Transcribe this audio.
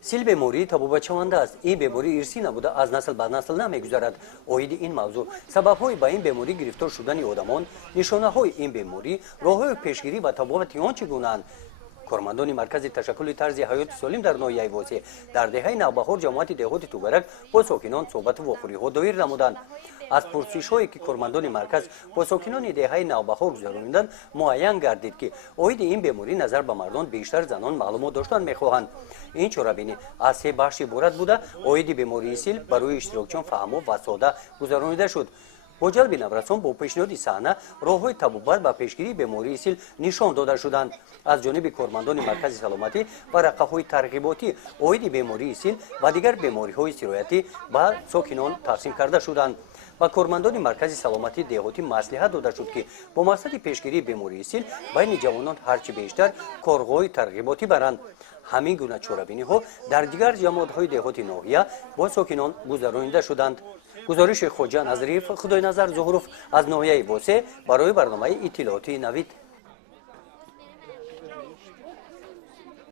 سیل بموری تابوبچه‌وانده است. این بیماری ارثی نبوده از نسل به نسل نمیگذرد. اوید این موضوع سبب‌های به این بیماری گرفتار شدن آدمان، نشانه‌های این بیماری، راه‌های پیشگیری و تبابت آن چگونه‌اند. کارمندان مرکز تشکل طرز حیات سالم در ناحیه واسه در دهه نوبهار جماعت دهات توبرک با ساکنان صحبت واقعی‌ها دایر نمودند. از پرسش‌هایی که کارمندان مرکز با ساکنان دهه نوبهار گذراندند معین گردید که اوید این بیماری نظر به مردان بیشتر زنان معلومات داشتن می‌خواهند. این چرابینی از سه بخش عبارت بوده. اوید بیماری سیل برای اشتراکچیان فهم و ساده گذرانیده شد. با جلب نوسان با پیشنهاد صحنه راه‌های تبابت و پیشگیری بیماری سیل نشان داده شدند. از جانب کارمندان مرکز سلامتی و رقه‌های ترغیباتی اوید بیماری سیل و دیگر بیماری‌های سرایتی به ساکنان تقسیم کرده شدند. و کارمندان مرکز سلامتی دهاتی مصلحت داده شد که با مقصد پیشگیری بیماری سیل بین جوانان هرچه بیشتر کارهای ترغیباتی برند. همین گونه چاره‌بینی‌ها در دیگر جماعت‌های دهاتی ناحیه با ساکنان گذرانیده شدند. گزارش خواجه نظریف خدای نظر ظهروف از ناحیه واسه برای برنامه اطلاعاتی نوید.